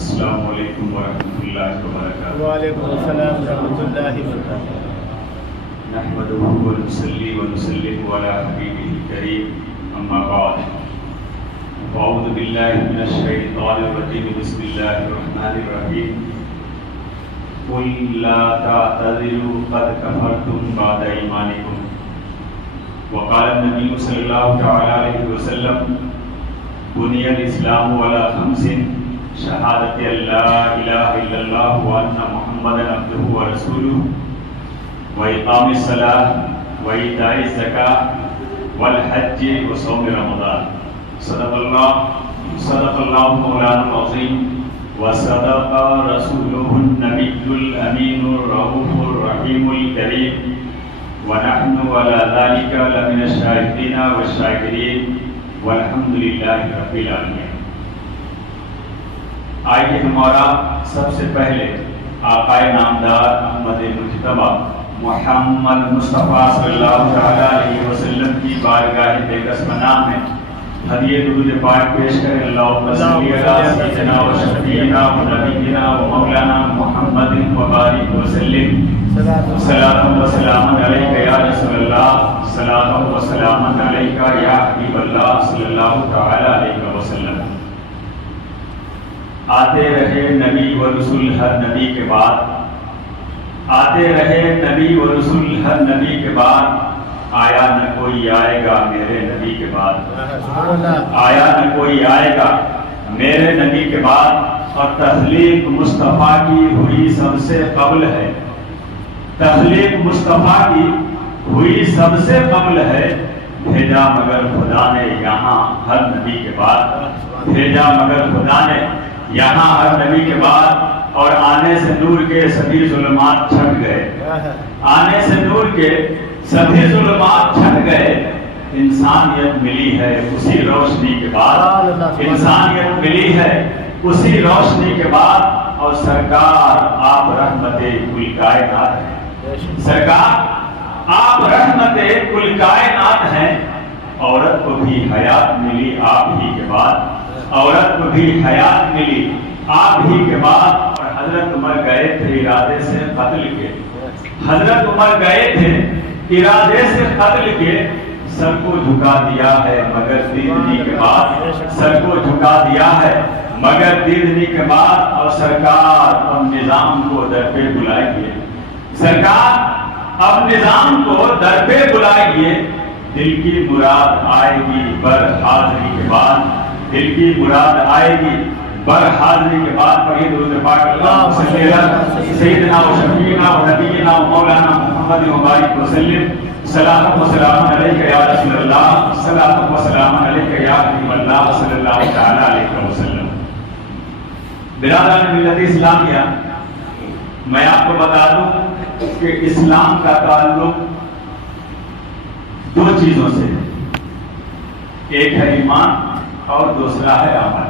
السلام علیکم ورحمۃ اللہ وبرکاتہ۔ وعلیکم السلام ورحمۃ اللہ وبرکاتہ۔ نحمده ونصلي ونسلم على حبیبہ الکریم، اما بعد، اعوذ باللہ من الشیطان الرجیم، بسم اللہ الرحمن الرحیم۔ قل لا تعتذروا قد کفرتم بعد ایمانکم، وقال النبی صلی اللہ تعالی علیہ وسلم بنی الاسلام علی خمس، شہادت لا الہ الا اللہ وان محمدا عبدہ ورسولہ، وإقام الصلاة وإيتاء الزكاة والحج وصوم رمضان۔ صدق اللہ مولانا العظیم، وصدق رسولہ النبی الامین الرؤوف الرحیم الکریم، ونحن على ذلك لمن الشاہدین والشاکرین، والحمد للہ رب العالمین۔ آئیے ہمارا سب سے پہلے آقائے نامدار احمد مجتبی محمد مصطفیٰ صلی اللہ تعالیٰ علیہ وسلم کی بارگاہ بےکس نام ہے ہدیہ درود پاک پیش کریں۔ اللہم صلی علی سیدنا و شفیعنا و نبینا و مولانا محمد وبارک وسلم۔ صلاۃ و سلام علیک یا رسول اللہ، صلاۃ و سلام علیک یا حبیب اللہ صلی اللہ تعالیٰ علیہ وسلم۔ آتے رہے نبی و رسول ہر نبی کے بعد، آتے رہے نبی و رسول ہر نبی کے بعد، آیا نہ کوئی آئے گا میرے نبی کے بعد، آیا نہ کوئی آئے گا میرے نبی کے بعد۔ اور تخلیق مصطفیٰ کی ہوئی سب سے قبل ہے، تخلیق مصطفیٰ کی ہوئی سب سے قبل ہے، بھیجا مگر خدا نے یہاں ہر نبی کے بعد، بھیجا مگر خدا نے یہاں ہر نبی کے بعد۔ اور آنے سے نور کے سبھی ظلمات چھٹ گئے، آنے سے نور کے سبھی ظلمات چھٹ گئے، انسانیت ملی ہے اسی روشنی کے بعد، انسانیت ملی ہے اسی روشنی کے بعد۔ اور سرکار آپ رحمت کل کائنات ہیں، سرکار آپ رحمت کل کائنات ہیں۔ عورت کو بھی حیات ملی آپ ہی کے بعد، عورت کو بھی حیات ملی آپ ہی کے بعد۔ اور حضرت عمر گئے تھے ارادے سے قتل کے، حضرت عمر گئے تھے ارادے سے قتل کے، سر کو جھکا دیا ہے مگر دیدنی کے بعد، سر کو جھکا دیا ہے مگر دیدنی کے بعد۔ اور سرکار اب نظام کو در پہ بلائیے، سرکار اب نظام کو در پہ بلائیے، دل کی مراد آئے گی بر حاضری کے بعد، دل کی مراد آئے گی بر حاضری کے بعد۔ پڑھیے درود پاک، اللہم صلی علی سیدنا و شفیعنا و نبینا و مولانا محمد وبارک وسلم۔ صلاۃ و سلام علیک یا رسول اللہ، صلاۃ و سلام علیک یا حبیب اللہ صلی اللہ تعالی علیہ وسلم۔ برادران ملت اسلامیہ، میں آپ کو بتا دوں کہ اسلام کا تعلق دو چیزوں سے ہے، ایک ہے ایمان اور دوسرا ہے عمل۔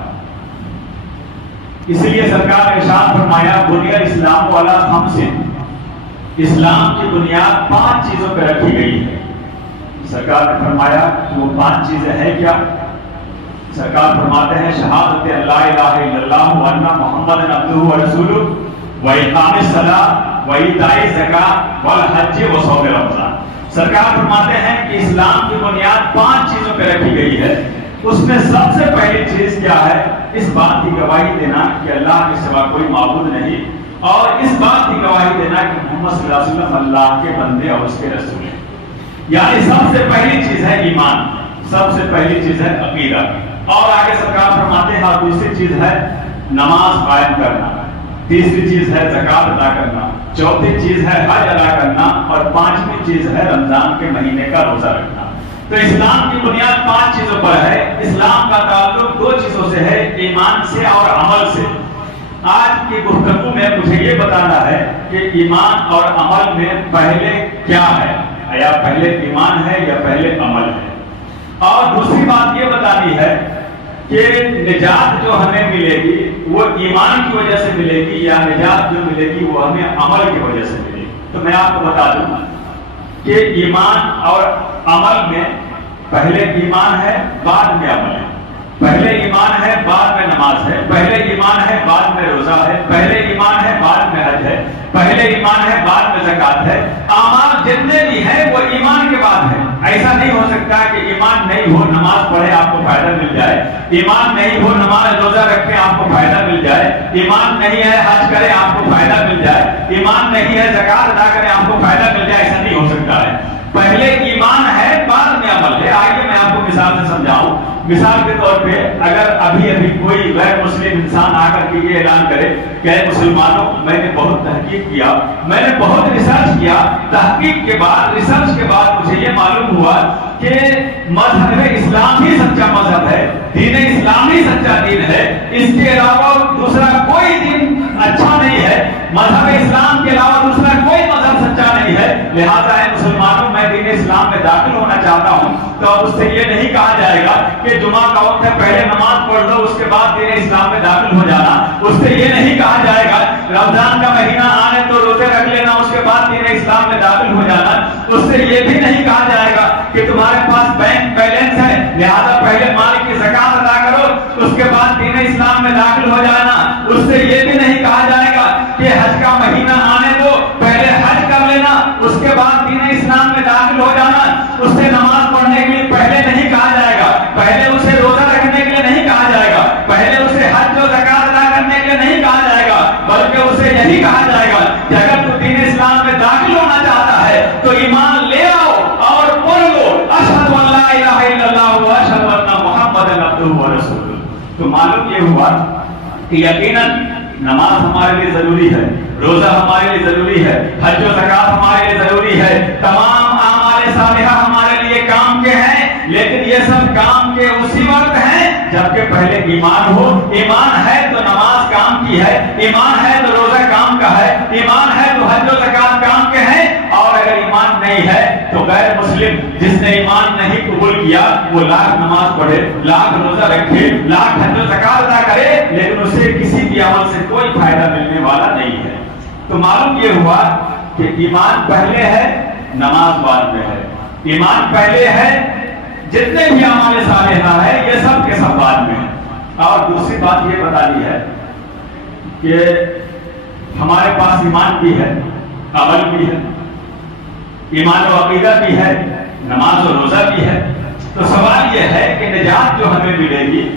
اس لیے سرکار نے ارشاد فرمایا بنی الاسلام علی خمس، اسلام کی بنیاد 5 چیزوں پہ رکھی گئی ہے۔ سرکار نے فرمایا وہ 5 چیزیں ہیں کیا؟ سرکار فرماتے ہیں شہادت لا الہ الا اللہ وان محمد عبدہ ورسولہ، واقام الصلاۃ وایتاء الزکاۃ والحج وصوم رمضان۔ سرکار فرماتے ہیں کہ اسلام کی بنیاد 5 چیزوں پہ رکھی گئی ہے۔ اس میں سب سے پہلی چیز کیا ہے؟ اس بات کی گواہی دینا کہ اللہ کے سوا کوئی معبود نہیں، اور اس بات کی گواہی دینا کہ محمد صلی اللہ علیہ وسلم اللہ کے بندے اور اس کے رسول ہیں۔ یعنی سب سے پہلی چیز ہے ایمان، سب سے پہلی چیز ہے عقیدہ۔ اور آگے سرکار فرماتے ہیں اور دوسری چیز ہے نماز قائم کرنا، تیسری چیز ہے زکوٰۃ ادا کرنا، چوتھی چیز ہے حج ادا کرنا، اور 5ویں چیز ہے رمضان کے مہینے کا روزہ رکھنا۔ تو اسلام کی بنیاد 5 چیزوں پر ہے۔ اسلام کا تعلق 2 چیزوں سے ہے، ایمان سے اور عمل سے۔ آج کی گفتگو میں مجھے یہ بتانا ہے کہ ایمان اور عمل میں پہلے کیا ہے، یا پہلے ایمان ہے یا پہلے عمل ہے۔ اور دوسری بات یہ بتانی ہے کہ نجات جو ہمیں ملے گی وہ ایمان کی وجہ سے ملے گی، یا نجات جو ملے گی وہ ہمیں عمل کی وجہ سے ملے گی۔ تو میں آپ کو بتا دوں کہ ایمان اور عمل میں پہلے ایمان ہے بعد میں عمل ہے، پہلے ایمان ہے بعد میں نماز ہے، پہلے ایمان ہے بعد میں روزہ ہے، پہلے ایمان ہے بعد میں حج ہے، پہلے ایمان ہے بعد میں زکات ہے، اعمال جتنے بھی ہیں وہ ایمان کے بعد ہے۔ ایسا نہیں ہو سکتا کہ ایمان نہیں ہو نماز پڑھے آپ کو فائدہ مل جائے، ایمان نہیں ہو نماز روزہ رکھے آپ کو فائدہ مل جائے، ایمان نہیں ہے حج کرے آپ کو فائدہ مل جائے، ایمان نہیں ہے زکات ادا کرے آپ کو فائدہ مل جائے، ایسا نہیں ہو سکتا ہے۔ پہلے ایمان ہے بعد میں عمل ہے۔ آئیے میں آپ کو مثال سے سمجھاؤں۔ مثال کے طور پہ اگر ابھی کوئی غیر مسلم انسان آ کر کے یہ اعلان کرے کہ اے مسلمانوں، میں نے بہت تحقیق کیا، میں نے بہت ریسرچ کیا، تحقیق کے بعد ریسرچ کے بعد مجھے یہ معلوم ہوا کہ مذہب اسلام ہی سچا مذہب ہے، دین اسلام ہی سچا دین ہے، اس کے علاوہ دوسرا کوئی دین اچھا نہیں ہے، مذہب اسلام کے علاوہ دوسرا کوئی مذہب سچا نہیں ہے، لہذا ہے مسلمانوں میں دین اسلام میں داخل ہونا چاہتا ہوں۔ تو اس سے یہ نہیں کہا جائے گا کہ جمعہ کا وقت ہے پہلے نماز پڑھ لو اس کے بعد دین اسلام میں داخل ہو جانا، اس سے یہ نہیں کہا جائے گا رمضان کا مہینہ آنے تو روزے رکھ لینا اس کے بعد دین اسلام میں داخل ہو جانا، اس سے یہ بھی نہیں کہا جائے گا کہ تمہارے پاس بینک بیلنس ہے لہذا پہلے مال کی زکات ادا کرو اس کے بعد دین اسلام میں داخل ہو جانا، اس سے یہ بھی نہیں کہا جائے گا کہ حج کا مہینہ آنے دو پہلے حج کر لینا اس کے بعد دین اسلام میں داخل ہو جانا، اس سے نماز پڑھنے کے لیے پہلے نہیں کہا جائے گا، پہلے اسے روزہ رکھنے کے لیے نہیں کہا جائے گا، پہلے اسے حج و زکات ادا کرنے کے لیے نہیں کہا جائے گا، بلکہ اسے یہی کہا جائے گا کہ اگر تو دین اسلام میں داخل ہونا چاہتا ہے تو ایمان لے آؤ اور پڑھ لو اشہد ان لا الہ الا اللہ و اشہد ان محمدن عبدہ و رسولہ۔ تو معلوم یہ ہوا کہ یقیناً نماز ہمارے لیے ضروری ہے، روزہ ہمارے لیے ضروری ہے، حج و زکات ہمارے لیے ضروری ہے، تمام اعمال صالحہ ہمارے لیے کام کے ہیں، لیکن یہ سب کام کے اسی وقت ہیں جبکہ پہلے ایمان ہو۔ ایمان ہے تو نماز کام کی ہے، ایمان ہے تو روزہ کام کا ہے، ایمان ہے تو حج و زکات کام کے ہیں، اور اگر ایمان نہیں ہے تو غیر مسلم جس نے ایمان نہیں قبول کیا وہ لاکھ نماز پڑھے، لاکھ روزہ رکھے، لاکھ حج و زکات ادا کرے، لیکن اسے کسی بھی عمل سے کوئی فائدہ ملنے والا نہیں ہے۔ تو معلوم یہ ہوا کہ ایمان پہلے ہے نماز بعد میں ہے، ایمان پہلے ہے جتنے بھی اعمال صالحہ ہے یہ سب کے سب بعد میں ہے۔ اور دوسری بات یہ بتا دی ہے کہ ہمارے پاس ایمان بھی ہے، عمل بھی ہے، ایمان و عقیدہ بھی ہے، نماز و روزہ بھی ہے، تو سوال یہ ہے کہ نجات جو ہمیں ملے گی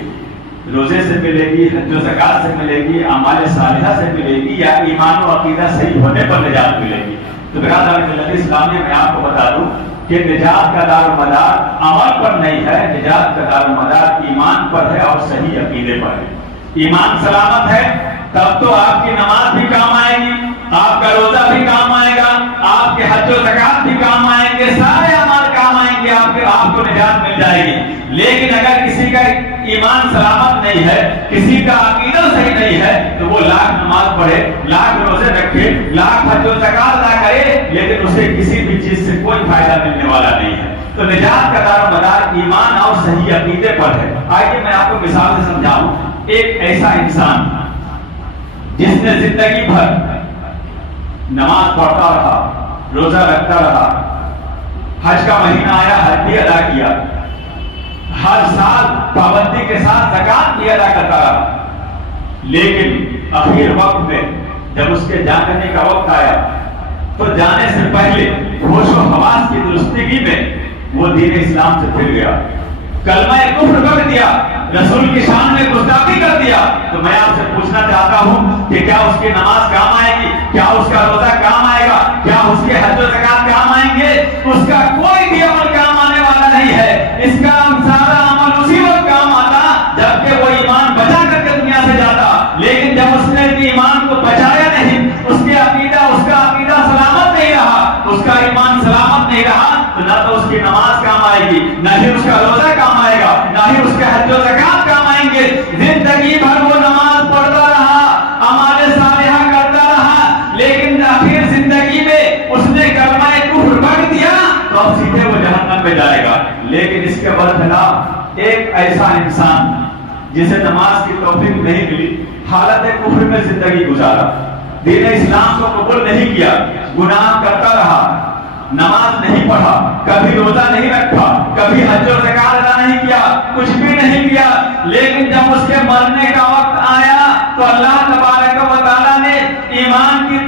روزے سے ملے گی، حج و زکات سے ملے گی، اعمال صالحہ سے ملے گی، یا ایمان و عقیدہ صحیح ہونے پر نجات ملے گی؟ تو برادران ملت اسلامیہ میں آپ کو بتا دوں کہ نجات کا دار و مدار عمل پر نہیں ہے، نجات کا دار و مدار ایمان پر ہے اور صحیح عقیدے پر ہے۔ ایمان سلامت ہے تب تو آپ کی نماز بھی کام آئے گی، آپ کا روزہ بھی کام آئے گا، آپ کے حج و زکات بھی کام آئیں گے، سارے اعمال کام آئیں گے، آپ کو نجات مل جائے گی۔ لیکن اگر کسی کا ایمان سلامت نہیں ہے، کسی کا عقیدہ صحیح نہیں ہے، تو وہ لاکھ نماز پڑھے، لاکھ روزے رکھے، لاکھ حج و زکات ادا کرے، لیکن اسے کسی بھی چیز سے کوئی فائدہ ملنے والا نہیں ہے۔ تو نجات کا دار و مدار ایمان اور صحیح عقیدے پر ہے۔ آئیے میں آپ کو مثال سے سمجھاؤں۔ ایک ایسا انسان جس نے زندگی بھر نماز پڑھتا رہا، روزہ رکھتا رہا، حج کا مہینہ آیا حج بھی ادا کیا، ہر سال پابندی کے ساتھ زکات بھی ادا کرتا رہا، لیکن آخر وقت میں جب اس کے جانے کا وقت آیا تو جانے سے پہلے ہوش و حواس کی درستگی میں وہ دین اسلام سے پھر گیا، کلمہ کفر کر دیا، رسول کی شان میں گستاخی کر دیا۔ تو میں آپ سے پوچھنا چاہتا ہوں کہ کیا اس کی نماز کام آئے گی؟ کیا اس کا روزہ کام آئے گا؟ کیا اس کے حج و زکات کام آئیں گے؟ اس کا کوئی بھی عمل کام آنے والا نہیں ہے۔ اس کا سارا عمل اسی وقت کام آتا جبکہ وہ ایمان بچا کر کے دنیا سے جاتا، لیکن جب اس نے ایمان کو بچایا نہیں، اس کا عقیدہ سلامت نہیں رہا، اس کا ایمان سلامت نہیں رہا، تو نہ تو اس کی نماز کام آئے گی، نہ ہی اس کا روزہ کام آئے گا، نہ ہی اس کے حج و زکات کام آئیں گے۔ زندگی بھر وہ نماز پڑھتا رہا، اعمال صالحہ کرتا رہا، لیکن آخر زندگی میں اس نے کلمہ کفر پڑھ دیا تو اب سیدھے وہ جہنم میں جائے گا۔ لیکن اس کے برخلاف ایک ایسا انسان جسے نماز کی توفیق نہیں ملی، حالت کفر میں زندگی گزارا، دین اسلام کو قبول نہیں کیا، گناہ کرتا رہا، نماز نہیں پڑھا، کبھی روزہ نہیں رکھا، کبھی حج و زکات ادا نہیں کیا، کچھ بھی نہیں کیا، لیکن جب اس کے مرنے کا وقت آیا تو اللہ تبارک و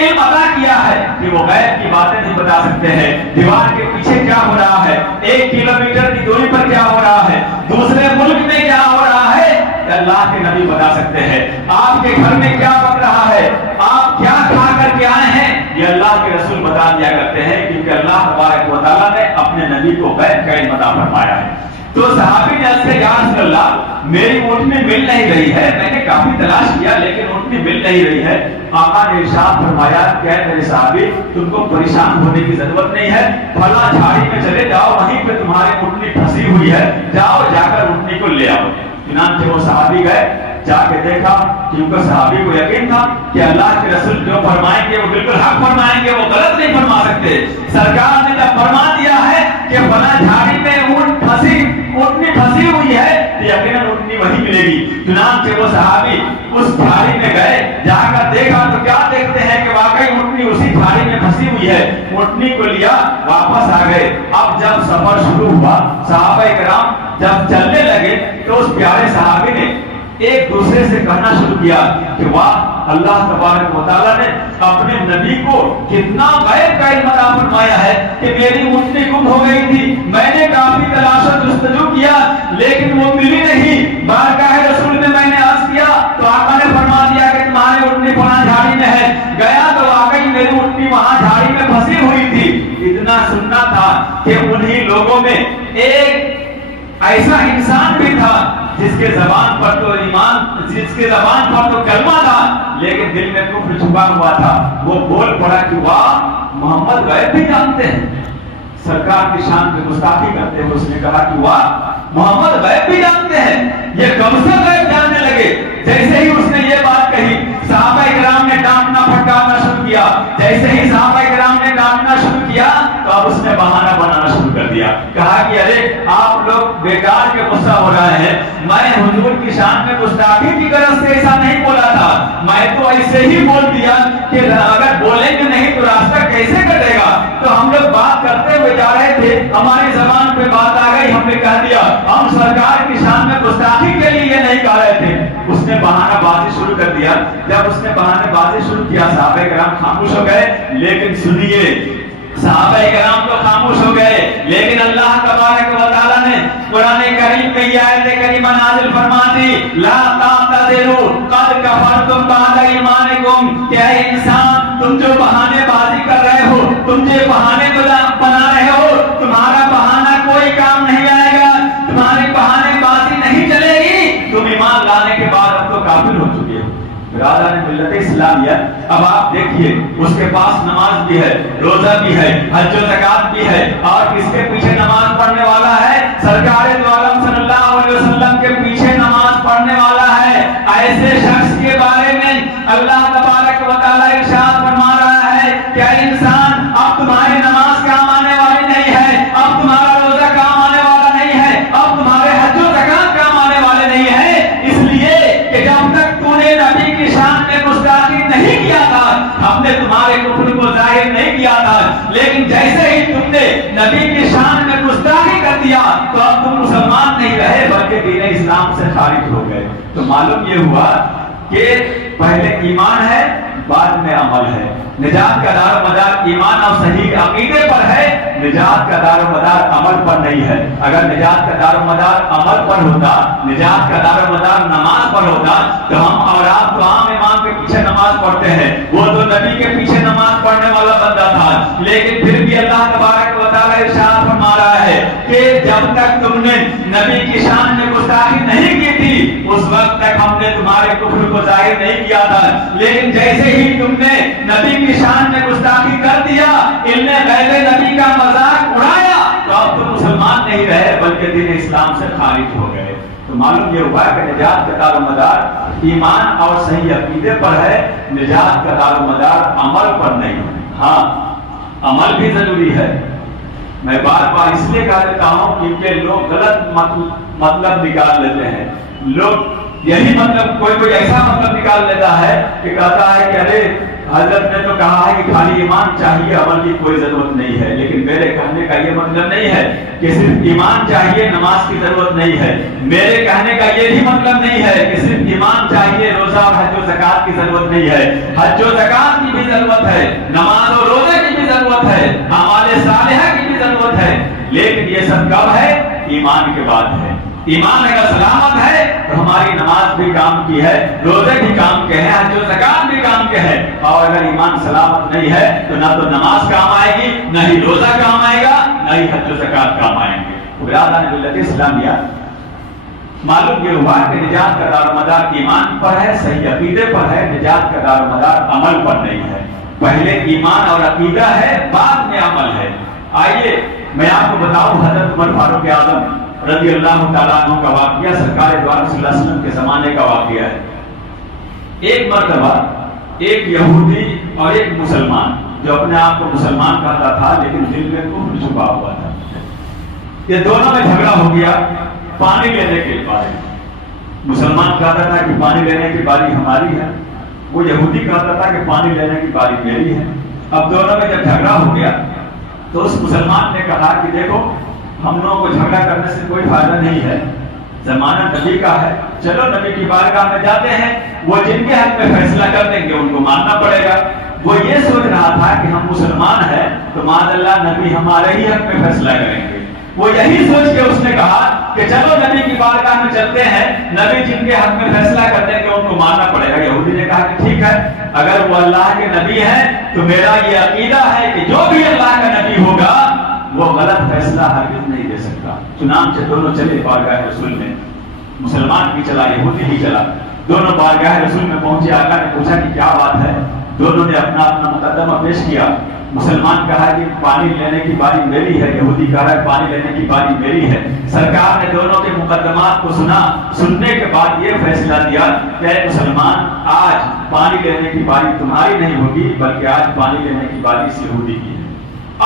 علم عطا کیا ہے کہ وہ غیب کی باتیں نہیں بتا سکتے ہیں. دیوار کے پیچھے کیا ہو رہا ہے, 1 کلومیٹر کی دوری پر کیا ہو رہا ہے, دوسرے ملک میں کیا ہو رہا ہے, اللہ کے نبی بتا سکتے ہیں. آپ کے گھر میں کیا بن رہا ہے, آپ کیا کھا کر کے آئے ہیں, یہ اللہ کے رسول بتا دیا کرتے ہیں, کیونکہ اللہ تبارک و تعالیٰ نے اپنے نبی کو غیب کا علم عطا فرمایا ہے. تو صحابی نے عرض کیا یا رسول اللہ میری اونٹنی مل نہیں رہی ہے, میں نے کافی تلاش کیا لیکن اونٹنی مل نہیں رہی ہے. آقا نے ارشاد فرمایا کہ میرے صحابی تم کو پریشان ہونے کی ضرورت نہیں ہے, فلاں جھاڑی میں چلے جاؤ, وہیں پہ تمہاری اونٹنی پھنسی ہوئی ہے, جاؤ جا کر اونٹنی کو لے آؤ. چنانچہ وہ صحابی گئے, جا کے دیکھا, کیونکہ صحابی کو یقین تھا کہ اللہ کے رسول جو فرمائیں گے وہ بالکل حق فرمائیں گے, وہ غلط نہیں فرما سکتے. سرکار نے جب فرما دیا ہے کہ فلاں جھاڑی میں اونٹنی پھنسی ہوئی ہے تو یقیناً اونٹنی وہی ملے گی. چنانچہ وہ صحابی اس جھاڑی میں گئے, جا کر دیکھا تو کیا دیکھتے ہیں کہ واقعی اونٹنی اسی جھاڑی میں پھنسی ہوئی ہے. اونٹنی کو لیا, واپس آ گئے. اب جب سفر شروع ہوا, صحابہ کرام جب چلنے لگے تو اس پیارے صحابی نے ایک دوسرے سے کہنا شروع کیا کہ واہ, اللہ تبارک و تعالیٰ نے اپنے نبی کو کتنا غیب کا علم عطا فرمایا ہے کہ میری اونٹنی گم ہو گئی تھی, میں نے کافی تلاش و جستجو کیا لیکن وہ ملی نہیں. بارگاہ رسول میں نے عرض کیا تو آقا نے فرما دیا کہ تمہاری اونٹنی فلاں جھاڑی میں ہے. گیا تو واقعی میری اونٹنی وہاں جھاڑی میں پھنسی ہوئی تھی. اتنا سننا تھا کہ انہی لوگوں میں ایک ایسا انسان بھی تھا جس کے زبان پر تو ایمان, جس کے زبان پر تو کلمہ تھا لیکن دل میں کفر چھپا ہوا تھا. وہ بول پڑا کہ واہ, محمد غیب بھی جانتے ہیں. سرکار کی شان پہ گستاخی کرتے ہوئے اس نے کہا کہ واہ, محمد غیب بھی جانتے ہیں, یہ کب سے غیب جاننے لگے. جیسے ہی اس نے یہ بات کہی صحابہ کرام نے ڈانٹنا پھٹکارنا شروع کیا. جیسے ہی صحابہ کرام نے ڈانٹنا شروع کیا تو اب اس نے بہانہ بنانا شروع کر دیا. کہا کہ ارے آپ لوگ بیکار کے غصہ ہو رہے ہیں, میں حضور کی شان میں گستاخی کی غرض سے ایسا نہیں بولا تھا, میں تو ایسے ہی بول دیا کہ اگر بولیں گے نہیں تو راستہ کیسے کٹے گا. تو ہم لوگ بات کرتے ہوئے جا رہے تھے, ہماری زبان پہ بات آ گئی, ہم نے کہہ دیا, ہم سرکار کی شان میں گستاخی کے لیے یہ نہیں کہہ رہے تھے. اس نے بہانہ بازی شروع کر دیا. جب اس نے بہانہ بازی شروع کیا صحابہ کرام خاموش ہو گئے. لیکن سنیے, صحابہ کرام تو خاموش ہو گئے لیکن اللہ تبارک و تعالیٰ نے قرآن کریم میں یہ آیت کریمہ نازل فرما دی, لا تعتذروا قد کفرتم بعد ایمانکم. کہ اے انسان تم جو بہانے بازی کر رہے ہو, تم جو بہانے بنا رہے ہو, تمہارا بہانہ کوئی کام نہیں آئے گا, تمہاری بہانے بازی نہیں چلے گی. تم ایمان لانے کے بعد اب تو کافر ہو چکے ہو. برادران ملت اسلامیہ, اب آپ دیکھیے اس کے پاس نماز بھی ہے, روزہ بھی ہے, حج و زکات بھی ہے, اور اس کے پیچھے نماز پڑھنے والا ہے سرکار دو عالم صلی اللہ علیہ وسلم کے پیچھے نماز پڑھنے والا ہے. ایسے شخص کے بارے میں اللہ تبارک و تعالیٰ ارشاد فرما رہا ہے کہ انسان اب تمہاری نماز کام آنے والی نہیں ہے, اب تمہارا روزہ کام آنے والا نہیں ہے, اب تمہارے حج و زکات کام آنے والے نہیں ہے. اس لیے کہ جب تک تو نے نبی کی شان میں گستاخی نہیں کیا تھا, ہم نے تمہارے کفر کو ظاہر نہیں کیا تھا, لیکن جیسے ہی تم نے نبی کی شان میں گستاخی کر دیا تو اب تم مسلمان نہیں رہے بلکہ دین اسلام سے خارج ہو گئے. تو معلوم یہ ہوا کہ پہلے ایمان ہے, بعد میں عمل ہے. نجات کا دار و مدار ایمان اور صحیح عقیدے پر ہے, نجات کا دار و مدار عمل پر نہیں ہے. اگر نجات کا دار و مدار عمل پر ہوتا, نجات کا دار و مدار نماز پر ہوتا تو ہم اور آپ تو عام امام کے پیچھے نماز پڑھتے ہیں, وہ تو نبی کے پیچھے نماز پڑھنے والا بندہ تھا. لیکن پھر بھی اللہ تبارک و تعالیٰ ارشاد فرما رہا ہے کہ جب تک تم نے نبی کی شان میں گستاخی نہیں کی تھی اس وقت تک ہم نے تمہارے کفر کو ظاہر نہیں کیا تھا, لیکن جیسے ہی تم نے نبی کی شان میں گستاخی کر دیا, ان نے غیر نبی کا مذاق اڑایا تو اب تم مسلمان نہیں رہے بلکہ دین اسلام سے خارج ہو گئے. تو معلوم یہ ہوا کہ نجات کا دار و مدار ایمان اور صحیح عقیدے پر ہے, نجات کا دار و مدار عمل پر نہیں. ہاں عمل بھی ضروری ہے. میں بار بار اس لیے کہہ دیتا ہوں کیونکہ لوگ غلط مطلب نکال لیتے ہیں. لوگ یہی مطلب کوئی ایسا مطلب نکال لیتا ہے کہ کہتا ہے کہ ارے حضرت نے تو کہا ہے کہ خالی ایمان چاہیے، عمل کی کوئی ضرورت نہیں ہے، لیکن میرے کہنے کا یہ مطلب نہیں ہے کہ صرف ایمان چاہیے نماز کی ضرورت نہیں ہے، میرے کہنے کا یہ بھی مطلب نہیں ہے کہ صرف ایمان چاہیے روزہ اور حج و زکات کی ضرورت نہیں ہے، حج و زکات کی بھی ضرورت ہے، نماز اور روزے کی بھی ضرورت ہے، اعمال صالحہ کی بھی ضرورت ہے، لیکن یہ سب کب ہے؟ ایمان کے بعد ہے۔ ایمان اگر سلامت ہے تو ہماری نماز بھی کام کی ہے، روزے بھی کام کے ہیں، حج و زکات بھی کام کے ہیں، اور اگر ایمان سلامت نہیں ہے تو نہ تو نماز کام آئے گی، نہ ہی روزہ کام آئے گا، نہ ہی حج و زکات کام آئیں گے۔ برادران ملت اسلامیہ، معلوم یہ ہوا کہ نجات کا دار و مدار ایمان پر ہے، صحیح عقیدے پر ہے، نجات کا دار و مدار عمل پر نہیں ہے۔ پہلے ایمان اور عقیدہ ہے، بعد میں عمل ہے۔ آئیے میں آپ کو بتاؤں حضرت عمر فاروق اعظم رضی اللہ تعالیٰ عنہ کا واقعہ، سرکار دو عالم صلی اللہ علیہ وسلم کے زمانے کا واقعہ ہے۔ ایک مرتبہ ایک یہودی اور ایک مسلمان، جو اپنے آپ کو مسلمان کہتا تھا لیکن دل میں کفر چھپا ہوا تھا، یہ دونوں میں جھگڑا ہو گیا پانی لینے کے بارے میں۔ مسلمان کہتا تھا کہ پانی لینے کی باری ہماری ہے، وہ یہودی کہتا تھا کہ پانی لینے کی باری میری ہے۔ اب دونوں میں جب جھگڑا ہو گیا تو اس مسلمان نے کہا کہ دیکھو ہم لوگوں کو جھگڑا کرنے سے کوئی فائدہ نہیں ہے، زمانہ نبی کا ہے، چلو نبی کی بارگاہ میں جاتے ہیں، وہ جن کے حق میں فیصلہ کر دیں گے ان کو ماننا پڑے گا۔ وہ یہ سوچ رہا تھا کہ ہم مسلمان ہیں تو معاذ اللہ نبی ہمارے ہی حق میں فیصلہ کریں گے۔ وہ یہی سوچ کے اس نے کہا کہ چلو نبی کی بارگاہ میں چلتے ہیں، نبی جن کے حق میں فیصلہ کر دیں گے ان کو ماننا پڑے گا۔ یہودی نے کہا کہ ٹھیک ہے، اگر وہ اللہ کے نبی ہیں تو میرا یہ عقیدہ ہے کہ جو بھی اللہ کا نبی ہوگا وہ غلط فیصلہ ہرگز نہیں دے سکتا۔ چنانچہ دونوں چلے بارگاہ رسول میں، مسلمان بھی چلا یہودی بھی چلا، دونوں بارگاہ رسول میں پہنچے۔ آقا نے پوچھا کہ کیا بات ہے؟ دونوں نے اپنا اپنا مقدمہ پیش کیا۔ مسلمان کہا کہ پانی لینے کی باری میری ہے، یہودی کہا ہے پانی لینے کی باری میری ہے۔ سرکار نے دونوں کے مقدمات کو سنا، سننے کے بعد یہ فیصلہ دیا کہ اے مسلمان، آج پانی لینے کی باری تمہاری نہیں ہوگی بلکہ آج پانی لینے کی باری اس یہودی کی ہے۔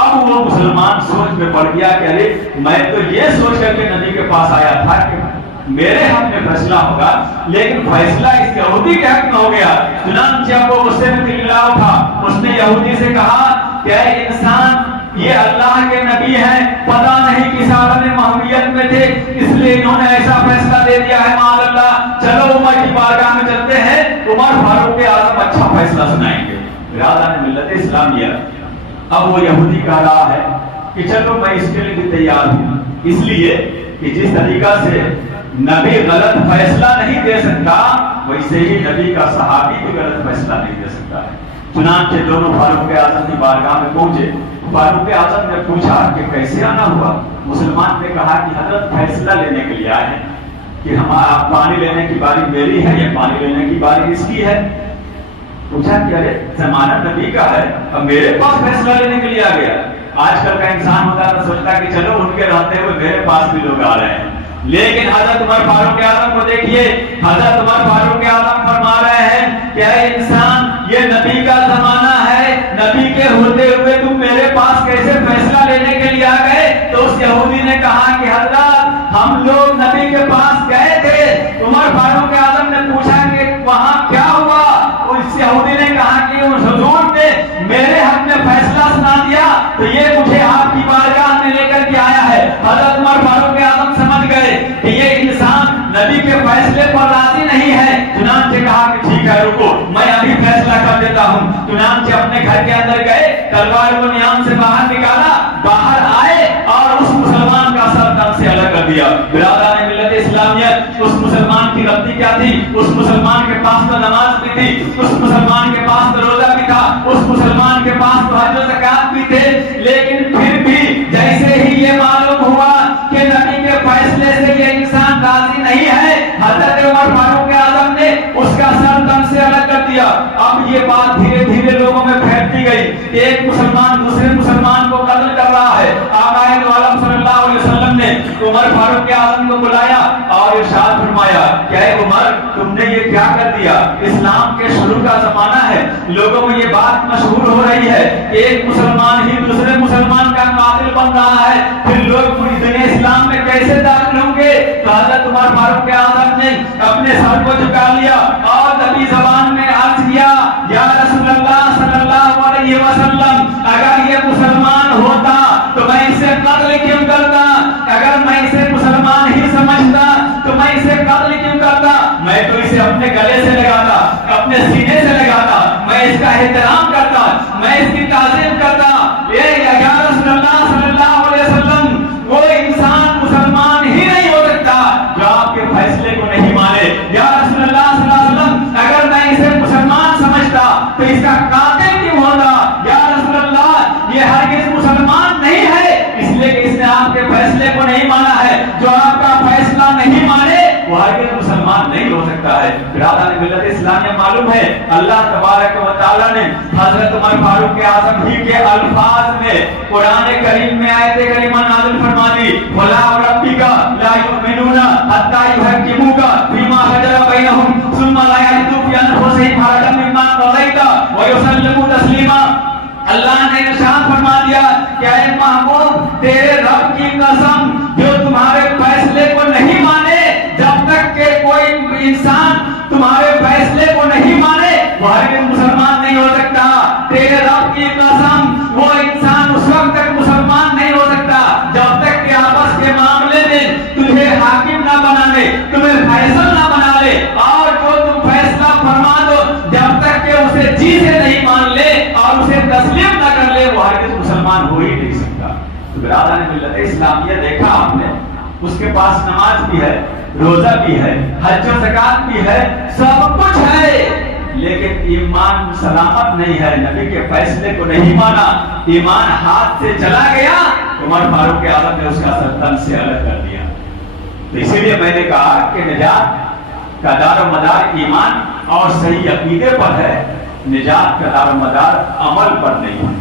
اب وہ مسلمان سوچ میں پڑ گیا کہ ارے میں تو یہ سوچ کر کے نبی کے پاس آیا تھا کہ میرے حق میں فیصلہ ہوگا، لیکن فیصلہ اس یہودی کے حق میں ہو گیا۔ چنانچہ وہ غصے میں دلگلا اٹھا، اس نے یہودی سے کہا کہ اے انسان، یہ اللہ کے نبی ہیں، پتہ نہیں کس عالم محمیت میں تھے، اس لیے انہوں نے ایسا فیصلہ دے دیا ہے، معاذ اللہ۔ چلو عمر کی بارگاہ میں چلتے ہیں، عمر فاروق اعظم اچھا فیصلہ سنائیں گے۔ برادران ملت اسلامیہ، اب وہ یہودی کہہ رہا ہے کہ چلو میں اس کے لیے بھی تیار ہوں، اس لیے کہ جس طریقہ سے نبی غلط فیصلہ نہیں دے سکتا ویسے ہی نبی کا صحابی بھی غلط فیصلہ نہیں دے سکتا ہے۔ چنانچہ دونوں فاروق اعظم کی بارگاہ میں پہنچے۔ فاروق اعظم نے پوچھا کہ کیسے آنا ہوا؟ مسلمان نے کہا کہ حضرت فیصلہ لینے کے لیے آئے ہیں کہ ہمارا پانی لینے کی باری میری ہے یا پانی لینے کی باری اس کی ہے۔ پوچھا کہ ارے زمانہ نبی کا ہے، اب میرے پاس فیصلہ لینے کے لیے آ گیا۔ آج کل کا انسان ہوتا ہے تو سوچتا کہ چلو ان کے رہتے ہوئے میرے پاس بھی لوگ آ رہے ہیں، لیکن حضرت عمر فاروق اعظم کو دیکھیے، حضرت عمر فاروق اعظم فرما رہے ہیں کہ اے انسان، یہ نبی کا زمانہ ہے، نبی کے ہوتے ہوئے تم میرے پاس کیسے فیصلہ لینے کے لیے آ گئے؟ تو اس یہودی نے کہا کہ حضرت ہم لوگ نبی کے پاس گئے تھے۔ عمر فاروق اعظم نے پوچھا کہ وہاں کیا ہوا؟ اس یہودی نے کہا کہ اس حضور نے میرے حق میں فیصلہ سنا دیا تو یہ مجھے آپ کی بارگاہ میں لے کر کے آیا ہے۔ حضرت عمر فاروق اعظم سمجھ گئے کہ یہ انسان نبی کے فیصلے پر راضی نہیں ہے۔ چنانچہ کہا کہ ٹھیک ہے رکو، میں ابھی فیصلہ کر دیتا ہوں۔ چنانچہ اپنے گھر کے اندر گئے، تلوار کو نیام سے باہر نکالا، باہر آئے اور اس مسلمان کا سر دم سے الگ کر دیا۔ برادران ملت اسلامیہ، اس مسلمان کی غلطی کیا تھی؟ اس مسلمان کے پاس تو نماز بھی تھی، اس مسلمان کے پاس تو روزہ بھی تھا، اس مسلمان کے پاس تو حج و زکات بھی تھے، لیکن پھر بھی جیسے ہی یہ معلوم ہوا کہ نبی کے فیصلے سے یہ انسان راضی نہیں ہے، حضرت عمر فاروق اعظم نے اس کا سر دم سے الگ کر دیا۔ اب یہ بات دھیرے دھیرے لوگوں میں پھیلتی گئی کہ ایک مسلمان دوسرے مسلمان کو قتل کر رہا ہے۔ آقا دو عالم صلی اللہ علیہ وسلم نے عمر فاروق اعظم کو بلایا اور ارشاد فرمایا کہ اے عمر، تم نے یہ کیا کر دیا؟ اسلام کے شروع کا زمانہ ہے، لوگوں میں یہ بات مشہور ہو رہی ہے کہ ایک مسلمان ہی دوسرے مسلمان کا قاتل بن رہا ہے، پھر لوگ دین اسلام میں کیسے داخل ہوں گے؟ تو حضرت عمر فاروق اعظم نے اپنے سر کو جھکا لیا اور نبی زبان میں عرض کیا، یا رسول اللہ اپنے گلے سے لگاتا، اپنے سینے سے لگاتا، میں اس کا احترام کرتا، میں اس کی تعظیم کرتا. یا رسول اللہ صلی اللہ علیہ وسلم، کوئی انسان مسلمان ہی نہیں ہو سکتا جو آپ کے فیصلے کو نہیں مانے. یا رسول اللہ صلی اللہ علیہ وسلم، اگر میں اسے مسلمان سمجھتا تو اس کا قاتل کیوں ہوتا؟ یا رسول اللہ، یہ ہرگز مسلمان نہیں ہے، اس لیے کہ اس نے آپ کے فیصلے کو نہیں مانا ہے. جو آپ کا فیصلہ نہیں مانے وہ ہرگز مسلمان نہیں ہو سکتا ہے. برادران ملت اسلامیہ، معلوم ہے اللہ تبارک و تعالیٰ نے حضرت عمر فاروق اعظم ہی کے الفاظ میں قرآن کریم میں آیت کریمہ نازل فرما دی. وَلَا رَبِّكَ لَا يُؤْمِنُونَ حَتَّى يُحَكِّمُوكَ فِيمَا شَجَرَ بَيْنَهُمْ ثُمَّ لَا يَجِدُوا فِي أَنفُسِهِمْ حَرَجًا مِّمَّا قَضَيْتَ وَيُسَلِّمُوا تَسْلِيمًا. اللہ نے ارشاد فرما دیا کہ اے محبوب، تیرے رب کی قسم، جو تمہارے فیصلے کو نہیں مانے، جب تک کہ کوئی انسان تمہارے فیصلے کو نہیں مانے وہ ہرگز مسلمان نہیں ہو سکتا. تیرے رب کی قسم، وہ انسان اس وقت تک مسلمان نہیں ہو سکتا جب تک کہ آپس کے معاملے میں تجھے حاکم نہ بنا لے، تمہیں فیصل نہ بنا لے، اور جو تم فیصلہ فرما دو جب تک کہ اسے جی سے نہیں مان لے اور اسے تسلیم نہ کر لے وہ ہرگز مسلمان ہو ہی نہیں سکتا. تو برادران ملت اسلامیہ، دیکھا آپ نے، اس کے پاس نماز بھی ہے، روزہ بھی ہے، حج و زکات بھی ہے، سب کچھ ہے، لیکن ایمان سلامت نہیں ہے. نبی کے فیصلے کو نہیں مانا، ایمان ہاتھ سے چلا گیا. عمر فاروق اعظم نے اس کا سر تن سے الگ کر دیا. تو اسی لیے میں نے کہا کہ نجات کا دار و مدار ایمان اور صحیح عقیدے پر ہے، نجات کا دار و مدار عمل پر نہیں ہے.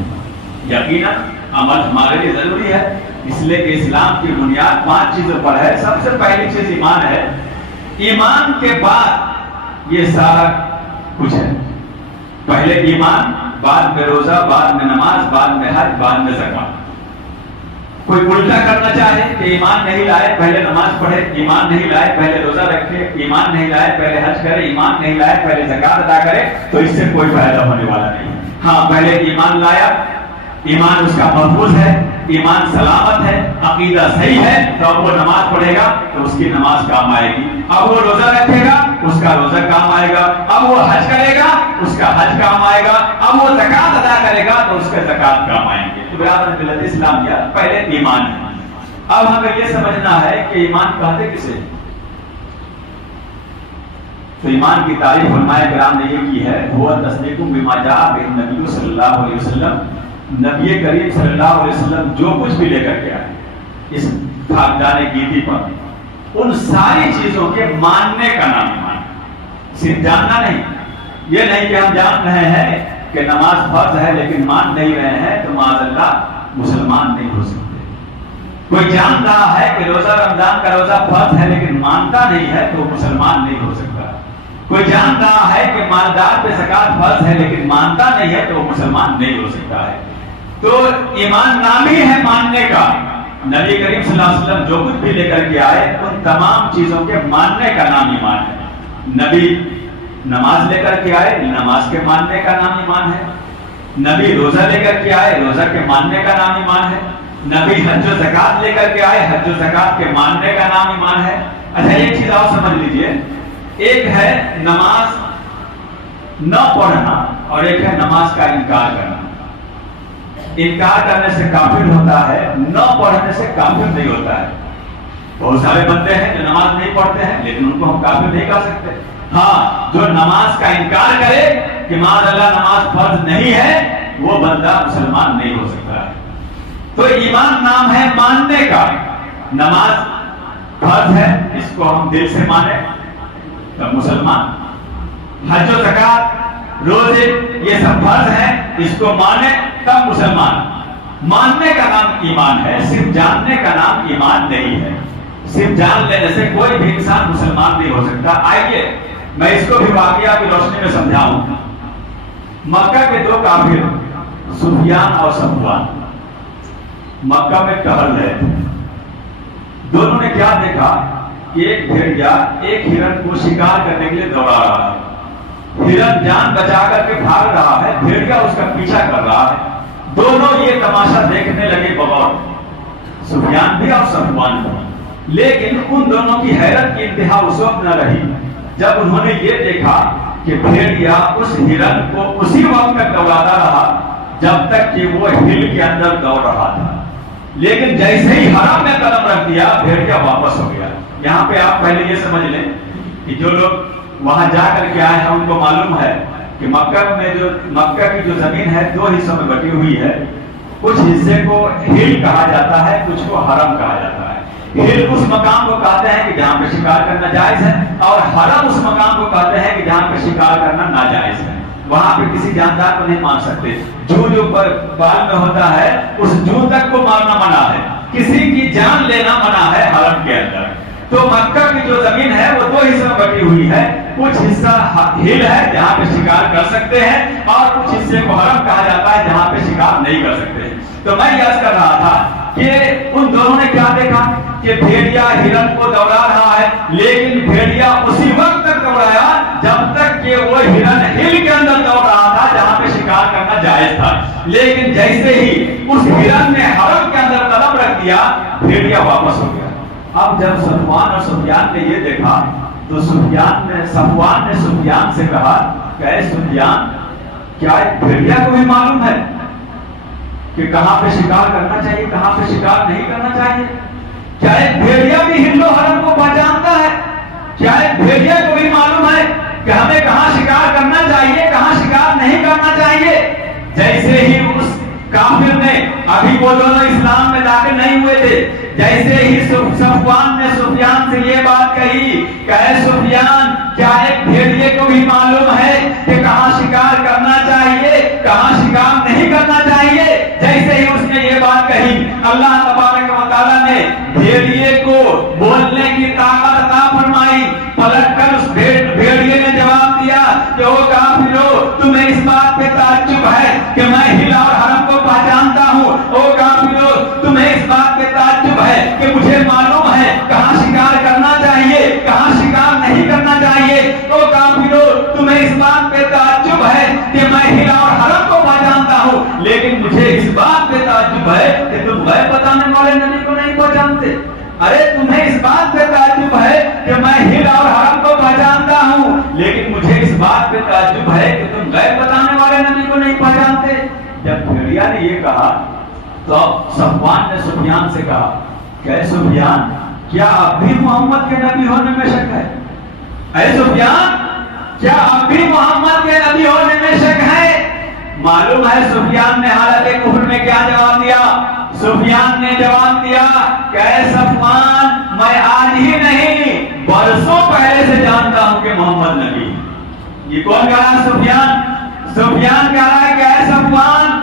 یقیناً عمل ہمارے لیے ضروری ہے، اس لیے کہ اسلام کی بنیاد 5 چیزوں پر ہے. سب سے پہلی چیز ایمان ہے. ایمان کے بعد یہ سارا کچھ ہے. پہلے ایمان، بعد میں روزہ، بعد میں نماز، بعد میں حج، بعد میں زکات. کوئی الٹا کرنا چاہے کہ ایمان نہیں لائے پہلے نماز پڑھے، ایمان نہیں لائے پہلے روزہ رکھے، ایمان نہیں لائے پہلے حج کرے، ایمان نہیں لائے پہلے زکات ادا کرے، تو اس سے کوئی فائدہ ہونے والا نہیں. ہاں، پہلے ایمان لایا، ایمان اس کا محفوظ ہے، ایمان سلامت ہے، عقیدہ صحیح ہے، تو اب وہ نماز پڑھے گا تو اس کی نماز کام آئے گی. اب وہ روزہ رکھے گا، اس کا روزہ کام آئے گا. اب وہ حج کرے گا، اس کا حج کام آئے گا. اب وہ زکات ادا کرے گا تو اس کے زکات کام آئیں گے. تو برادران ملت اسلامیہ، پہلے ایمان ہے. اب ہمیں یہ سمجھنا ہے کہ ایمان کہتے کسے؟ تو ایمان کی تعریف علماء کرام نے یہ کی ہے، وہ تصدیق بما جاء به النبی صلی اللہ علیہ وسلم. نبی کریم صلی اللہ علیہ وسلم جو کچھ بھی لے کر کے آئے اس خاکدان گیتی پر، ان ساری چیزوں کے ماننے کا نام ایمان. صرف جاننا نہیں. یہ نہیں کہ ہم جان رہے ہیں کہ نماز فرض ہے لیکن مان نہیں رہے ہیں تو معاذ اللہ مسلمان نہیں ہو سکتے. کوئی جان رہا ہے کہ روزہ رمضان کا روزہ فرض ہے لیکن مانتا نہیں ہے تو مسلمان نہیں ہو سکتا. کوئی جان رہا ہے کہ مالدار پہ زکات فرض ہے لیکن مانتا نہیں ہے تو وہ مسلمان نہیں ہو سکتا ہے. تو ایمان نام ہی ہے ماننے کا. نبی کریم صلی اللہ علیہ وسلم جو کچھ بھی لے کر کے آئے ان تمام چیزوں کے ماننے کا نام ایمان ہے. نبی نماز لے کر کے آئے، نماز کے ماننے کا نام ایمان ہے. نبی روزہ لے کر کے آئے، روزہ کے ماننے کا نام ایمان ہے. نبی حج و زکات لے کر کے آئے، حج و زکات کے ماننے کا نام ایمان ہے. اچھا، ایک چیز آپ سمجھ لیجئے، ایک ہے نماز نہ پڑھنا اور ایک ہے نماز کا انکار کرنا. انکار کرنے سے کافر ہوتا ہے، نہ پڑھنے سے کافر نہیں ہوتا ہے. بہت سارے بندے ہیں جو نماز نہیں پڑھتے ہیں لیکن ان کو ہم کافر نہیں کہہ سکتے. ہاں، جو نماز کا انکار کرے کہ معاذ اللہ نماز فرض نہیں ہے، وہ بندہ مسلمان نہیں ہو سکتا ہے. تو ایمان نام ہے ماننے کا. نماز فرض ہے، اس کو ہم دل سے مانیں تب مسلمان. حج و زکات، روزے، یہ سب فرض ہیں، اس کو مانیں تب مسلمان. ماننے کا نام ایمان ہے، صرف جاننے کا نام ایمان نہیں ہے. صرف جان لینے سے کوئی بھی انسان مسلمان نہیں ہو سکتا. آئیے میں اس کو بھی واقعہ کی روشنی میں سمجھاؤں. مکہ کے 2 کافر سفیان اور صفوان مکہ میں ٹہل رہے تھے. دونوں نے کیا دیکھا کہ ایک بھیڑیا ایک ہرن کو شکار کرنے کے لیے دوڑا رہا ہے. ہرن جان بچا کر کے بھاگ رہا ہے، بھیڑیا اس کا پیچھا کر رہا ہے. دونوں یہ تماشا دیکھنے لگے بغور، سفیان بھی اور صفوان بھی. لیکن ان دونوں کی حیرت کی انتہا اس وقت نہ رہی جب انہوں نے یہ دیکھا کہ بھیڑیا اس ہرن کو اسی وقت تک دوڑاتا رہا جب تک کہ وہ ہل کے اندر دوڑ رہا تھا، لیکن جیسے ہی حرم میں قدم رکھ دیا بھیڑیا واپس ہو گیا۔ یہاں پہ آپ پہلے یہ سمجھ لیں کہ جو لوگ وہاں جا کر کے آئے ہیں ان کو معلوم ہے کہ مکہ کی جو زمین ہے دو حصوں میں بٹی ہوئی ہے، کچھ حصے کو ہل کہا جاتا ہے، کچھ کو حرم کہا جاتا ہے۔ ہل اس مقام کو کہتے ہیں کہ جہاں پہ شکار کرنا جائز ہے، اور حرم اس مقام کو کہتے ہیں کہ جہاں پہ شکار کرنا ناجائز ہے۔ وہاں پہ کسی جاندار کو نہیں مار سکتے، جو بال میں ہوتا ہے اس جو تک کو مارنا منع ہے، کسی کی جان لینا منع ہے حرم کے اندر۔ تو مکہ کی جو زمین ہے وہ دو حصوں میں بٹی ہوئی ہے، کچھ حصہ ہل ہے جہاں پہ شکار کر سکتے ہیں، اور کچھ حصے کو حرم کہا جاتا ہے جہاں پہ شکار نہیں کر سکتے۔ تو میں یاد کر رہا تھا کہ ان دونوں نے کیا دیکھا کہ بھیڑیا ہرن کو دوڑا رہا ہے، لیکن بھیڑیا اسی وقت تک دوڑایا جب تک کہ وہ ہرن ہل کے اندر دوڑ رہا تھا جہاں پہ شکار کرنا جائز تھا، لیکن جیسے ہی اس ہرن نے حرم کے اندر قدم رکھ دیا بھیڑیا واپس ہو گیا۔ اب جب صفوان اور سفیان نے یہ دیکھا تو صفوان نے سفیان سے کہا کہ اے سفیان، کیا بھیڑیا کو بھی معلوم ہے کہ کہاں پہ شکار کرنا چاہیے کہاں پہ شکار نہیں کرنا چاہیے؟ کیا ایک بھیڑیا بھی ہندو حرم کو پہچانتا ہے؟ کیا ایک بھیڑیا کو بھی معلوم ہے کہ ہمیں کہاں شکار کرنا چاہیے کہاں شکار نہیں کرنا چاہیے؟ جیسے ہی اس کافر نے، ابھی وہ دونوں اسلام میں داخل نہیں ہوئے تھے، جیسے ہی صفوان نے سفیان سے یہ بات کہی کہ اے سفیان، کیا ایک بھیڑیے کو بھی معلوم ہے کہ کہاں شکار کرنا چاہیے کہاں شکار نہیں کرنا چاہیے؟ جیسے ہی اس نے یہ بات کہی اللہ تبارک و تعالیٰ نے بھیڑیے کو بولنے کی طاقت عطا فرمائی۔ پلٹ کر اس بھیڑیے نے جواب دیا کہ او کافرو، تمہیں اس بات پہ تعجب ہے کہ میں ہل اور حرم کو پہچانتا ہوں؟ او کافرو، تمہیں اس بات پہ تعجب ہے کہ مجھے معلوم ہے کہاں شکار کرنا چاہیے کہاں شکار نہیں کرنا چاہیے؟ او کافرو، تمہیں اس بات پہ تعجب ہے کہ میں ہل اور حرم کو پہچانتا ہوں، لیکن مجھے اس بات پہ تعجب ہے کہ تم غیب بتانے والے نبی کو نہیں پہچانتے۔ ارے تمہیں اس بات پہ تعجب ہے کہ میں ہل اور حرم کو پہچانتا ہوں، لیکن مجھے اس بات پہ تعجب ہے کہ تم غیب بتانے والے نبی کو نہیں پہچانتے۔ جب بھیڑیا نے یہ کہا تو صفوان نے سفیان سے کہا کہ اے سفیان، کیا اب بھی محمد کے نبی ہونے میں شک ہے؟ اے سفیان، کیا اب بھی محمد کے نبی ہونے میں شک ہے؟ معلوم ہے سفیان نے حالت کفر میں کیا جواب دیا؟ سفیان نے جواب دیا کہ اے صفوان، میں آج ہی نہیں برسوں پہلے سے جانتا ہوں کہ محمد نبی۔ یہ کون کہہ رہا ہے؟ سفیان کہہ رہا ہے کہ اے صفوان،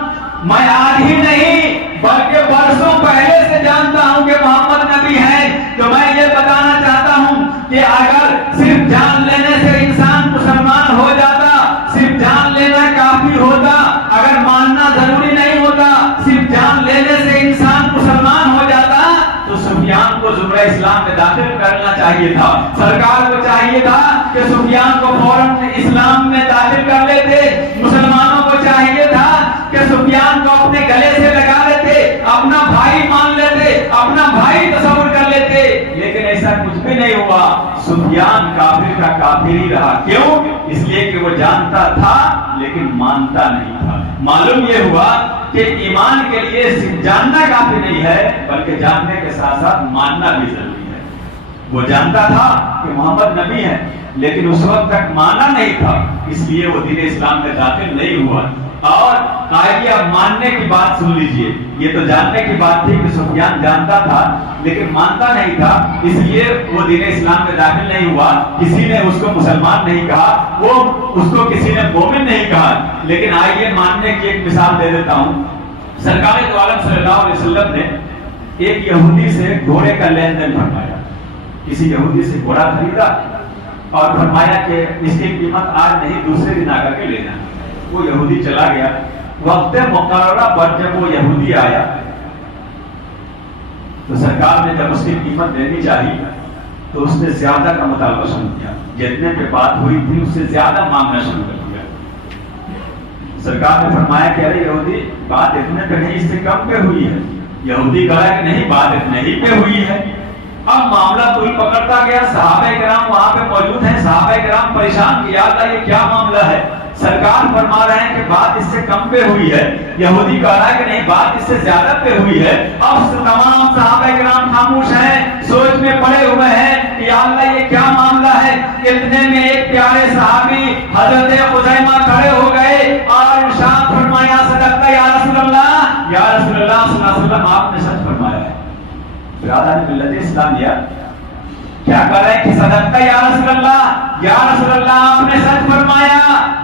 میں آج ہی نہیں بلکہ برسوں پہلے سے جانتا ہوں کہ محمد نبی ہے۔ تو میں یہ بتانا چاہتا ہوں کہ اگر صرف جان لینے سے انسان مسلمان ہو جاتا، صرف جان لینا کافی ہوتا، اگر ماننا ضروری نہیں ہوتا، صرف جان لینے سے انسان مسلمان ہو جاتا، تو سفیان کو زمرہ اسلام میں داخل کرنا چاہیے تھا۔ سرکار کو چاہیے تھا کہ سفیان کو فوراً اسلام میں داخل کر لیتے۔ مسلمانوں کو چاہیے تھا کہ سفیان کو اپنے گلے سے لگا لیتے، اپنا بھائی مان لیتے، اپنا بھائی تصور کر لیتے، لیکن ایسا کچھ بھی نہیں ہوا۔ سفیان کافر کا کافر ہی رہا۔ کیوں؟ اس لیے کہ وہ جانتا تھا لیکن مانتا نہیں تھا۔ معلوم یہ ہوا کہ ایمان کے لیے صرف جاننا کافی نہیں ہے بلکہ جاننے کے ساتھ ساتھ ماننا بھی ضروری ہے۔ وہ جانتا تھا کہ محمد نبی ہے لیکن اس وقت تک مانا نہیں تھا، اس لیے وہ دین اسلام میں داخل نہیں ہوا۔ اور آئیے اب ماننے کی بات سن لیجئے۔ یہ تو جاننے کی بات تھی کہ سفیان جانتا تھا لیکن مانتا نہیں تھا، اس لیے وہ دین اسلام میں داخل نہیں ہوا۔ کسی نے اس کو مسلمان نہیں کہا، وہ اس کو کسی نے مومن نہیں کہا۔ لیکن آئیے ماننے کی ایک مثال دے دیتا ہوں۔ سرکار دو عالم صلی اللہ علیہ وسلم نے ایک یہودی سے گھوڑے کا لین دین فرمایا۔ کسی یہودی سے گھوڑا خریدا اور فرمایا کہ اس کی قیمت آج نہیں دوسرے دن آ کر کے لینا۔ وہ یہودی چلا گیا۔ وقت مقررہ پر جب وہ یہودی آیا تو سرکار نے جب اس کی قیمت دینی چاہی تو اس نے زیادہ کا مطالبہ شروع کیا۔ جتنے پہ بات ہوئی تھی اس سے زیادہ مانگنا شروع کر دیا۔ سرکار نے فرمایا کہ ارے یہودی، بات اتنے پہ نہیں، اس سے کم پہ ہوئی ہے۔ یہودی کہا کہ نہیں، بات اتنے ہی پہ ہوئی ہے۔ اب معاملہ طول پکڑتا گیا، صحابہ کرام وہاں پہ موجود ہیں، صحابہ کرام پریشان کہ یا اللہ یہ کیا معاملہ ہے؟ سرکار فرما رہے ہیں کہ بات اس سے کم پہ ہوئی ہے، یہودی کہہ رہا ہے کہ نہیں بات اس سے زیادہ پہ ہوئی ہے۔ اب تمام صحابہ کرام خاموش ہیں، سوچ میں پڑے ہوئے ہیں کہ یا اللہ یہ کیا معاملہ ہے؟ اتنے میں ایک پیارے صحابی حضرت خزیمہ کھڑے ہو گئے اور ارشاد فرمایا صدقت یا رسول اللہ، یا رسول اللہ صلی اللہ علیہ وسلم آپ نے سچ فرمایا ہے۔ برادران ملت اسلامیہ کیا کر رہے ہیں کہ صدقت یا رسول اللہ، یا رسول اللہ آپ نے سچ فرمایا۔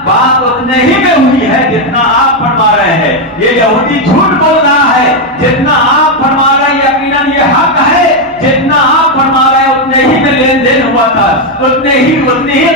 بات اتنے ہی میں ہوئی ہے جتنا آپ فرما رہے ہیں، یہ یہودی جھوٹ بول رہا ہے، جتنا آپ فرما رہے ہیں یقیناً یہ حق ہے، جتنا آپ فرما رہے ہیں اتنے ہی میں لین دین ہوا تھا، اتنی ہی